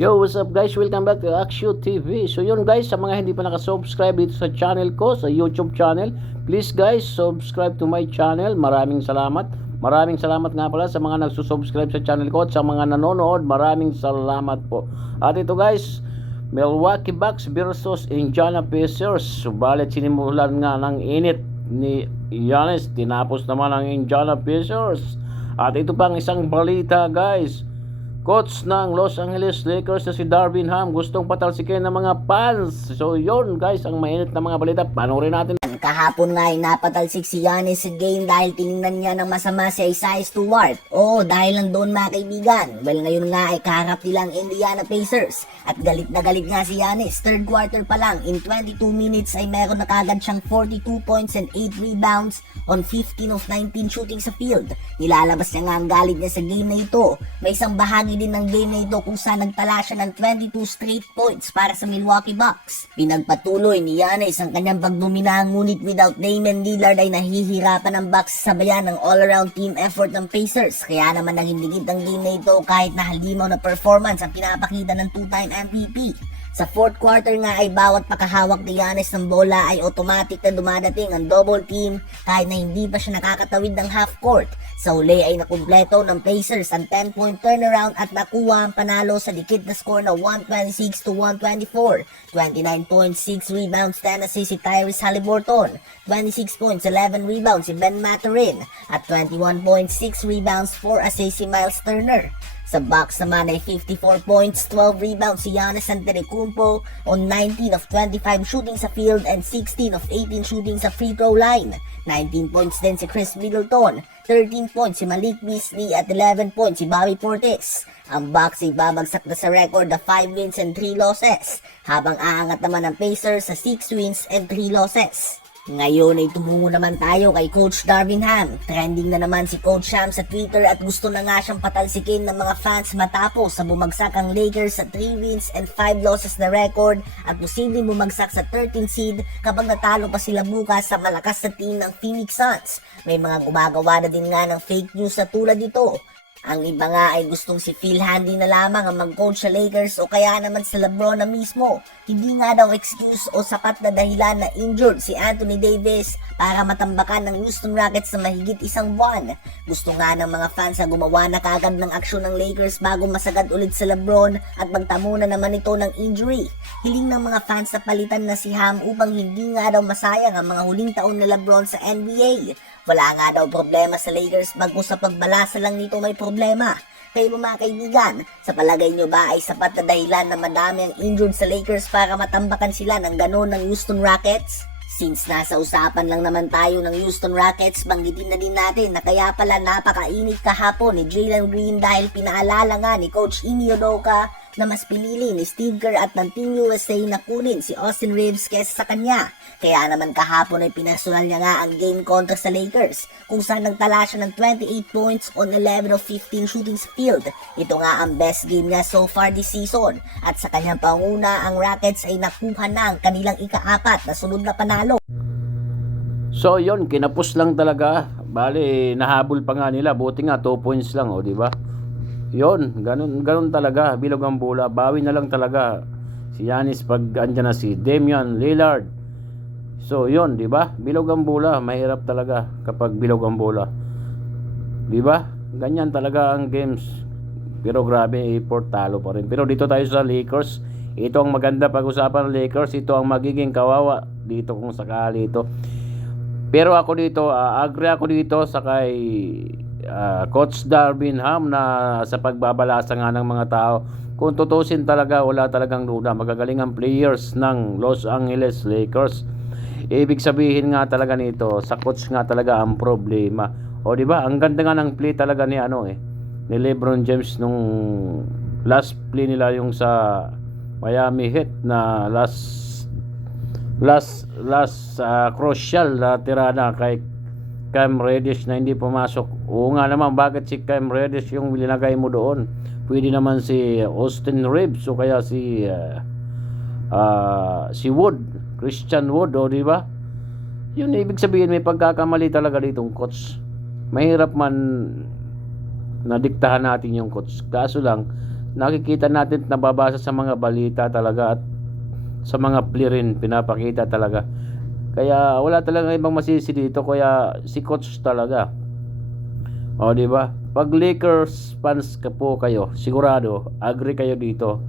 Yo, what's up guys? Welcome back to Axio TV. So yun guys, sa mga hindi pa nakasubscribe dito sa channel ko, sa YouTube channel, please guys, subscribe to my channel. Maraming salamat. Maraming salamat nga pala sa mga nagsusubscribe sa channel ko at sa mga nanonood. Maraming salamat po. At ito guys, Milwaukee Bucks versus Indiana Pacers. Subalit sinimulan nga ng init ni Giannis. Tinapos naman ang Indiana Pacers. At ito pang isang balita guys. Coach ng Los Angeles Lakers na si Darvin Ham gustong patalsikin ng mga fans. So yun guys, ang mainit na mga balita. Panoorin natin. Kahapon nga ay napatalsik si Giannis sa game dahil tiningnan niya ng masama si Isaiah Stewart. Oo, dahil lang doon mga kaibigan. Well, ngayon nga ay kaharap nilang Indiana Pacers. At galit na galit nga si Giannis. Third quarter pa lang, in 22 minutes ay meron na kagad siyang 42 points and 8 rebounds on 15 of 19 shooting sa field. Nilalabas niya nga ang galit niya sa game na ito. May isang bahagi din ng game na ito kung saan nagtala siya ng 22 straight points para sa Milwaukee Bucks. Pinagpatuloy ni Giannis ang kanyang pagdomina, ngunit without Damian Lillard ay nahihirapan ang Bucks sa sabayan ng all-around team effort ng Pacers. Kaya naman naging digit ang game na ito kahit na halimaw na performance ang pinapakita ng two-time MVP. Sa fourth quarter nga ay bawat pakahawak ni Giannis ng bola ay automatic na dumadating ang double team kahit na hindi pa siya nakakatawid ng half court. Sa uli ay nakumpleto ng Pacers ang 10-point turnaround at nakuha ang panalo sa dikit na score na 126-124. 29.6 rebounds, 10 assists si Tyrese Haliburton, 26 points, 11 rebounds si Ben Mathurin, at 21.6 rebounds, 4 assists si Miles Turner. Sa Bucks naman ay 54 points, 12 rebounds si Giannis Antetokounmpo on 19 of 25 shooting sa field and 16 of 18 shooting sa free throw line. 19 points din si Chris Middleton, 13 points si Malik Beasley at 11 points si Bobby Portis. Ang Bucks ay babagsak na sa record na 5 wins and 3 losses, habang aangat naman ang Pacers sa 6 wins and 3 losses. Ngayon ay tumungo naman tayo kay Coach Darvin Ham. Trending na naman si Coach Ham sa Twitter at gusto na nga siyang patalsikin ng mga fans matapos sa bumagsak ang Lakers sa 3 wins and 5 losses na record at posibleng bumagsak sa 13th seed kapag natalo pa sila bukas sa malakas na team ng Phoenix Suns. May mga gumagawa na din nga ng fake news na tulad dito. Ang iba nga ay gustong si Phil Handy na lamang ang mag-coach sa Lakers o kaya naman sa LeBron na mismo. Hindi nga daw excuse o sapat na dahilan na injured si Anthony Davis para matambakan ng Houston Rockets na mahigit isang buwan. Gusto nga ng mga fans na gumawa na kagad ng aksyon ng Lakers bago masagad ulit sa LeBron at magtamo na naman ito ng injury. Hiling ng mga fans na palitan na si Ham upang hindi nga daw masayang ang mga huling taon na LeBron sa NBA. Wala nga daw problema sa Lakers bago sa pagbalasa lang nito may problema. Kayo mga kaibigan, sa palagay nyo ba ay sapat na dahilan na madami ang injured sa Lakers para matambakan sila ng ganon ng Houston Rockets? Since nasa usapan lang naman tayo ng Houston Rockets, banggitin na din natin na kaya pala napakainit kahapon ni Jalen Green dahil pinaalala nga ni Coach Ime Udoka na mas pinili ni Steve Kerr at ng Team USA na kunin si Austin Reeves kesa sa kanya. Kaya naman kahapon ay pinarsonan niya nga ang game kontra sa Lakers kung saan nagtala siya ng 28 points on 11 of 15 shooting sa field. Ito nga ang best game niya so far this season at sa kanyang panguna ang Rockets ay nakuha na ang kanilang ika-4 na sunod na panalo. So yun, kinapos lang talaga. Bali, nahabol pa nga nila. Buti nga 2 points lang, di ba? Yun, ganun talaga. Bilog ang bola. Bawi na lang talaga si Giannis pag andyan na si Damian Lillard. So yun, di ba? Bilog ang bola. Mahirap talaga kapag bilog ang bola. Di ba? Ganyan talaga ang games. Pero grabe, effort, talo pa rin. Pero dito tayo sa Lakers. Ito ang maganda pag-usapan ng Lakers. Ito ang magiging kawawa dito kung sakali ito. Pero ako dito, agree ako dito sa kay Coach Darvin Ham na sa pagbabalasa nga ng mga tao. Kung tutusin talaga, wala talagang duda. Magagaling ang players ng Los Angeles Lakers. Ibig sabihin nga talaga nito, sa coach nga talaga ang problema. O di ba? Ang ganda nga ng play talaga ni ni LeBron James nung last play nila yung sa Miami Heat na last crucial na tirada kay Cam Reddish na hindi pumasok. Oo nga naman, bakit si Cam Reddish yung linagay mo doon? Pwede naman si Austin Reeves o kaya si Wood, Christian Wood, o di ba? Yun ibig sabihin, may pagkakamali talaga ditong coach. Mahirap man nadiktahan natin yung coach. Kaso lang, nakikita natin at nababasa sa mga balita talaga, at sa mga play rin pinapakita talaga. Kaya wala talaga ibang masisi dito, kaya si coach talaga. O di ba? Pag Lakers fans ka po kayo, sigurado agree kayo dito.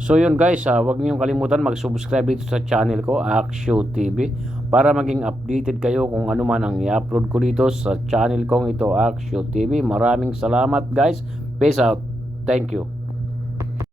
So yun guys, huwag niyong kalimutan mag-subscribe dito sa channel ko, Aksyo TV, para maging updated kayo kung ano man ang i-upload ko dito sa channel kong ito, Aksyo TV. Maraming salamat guys. Peace out. Thank you.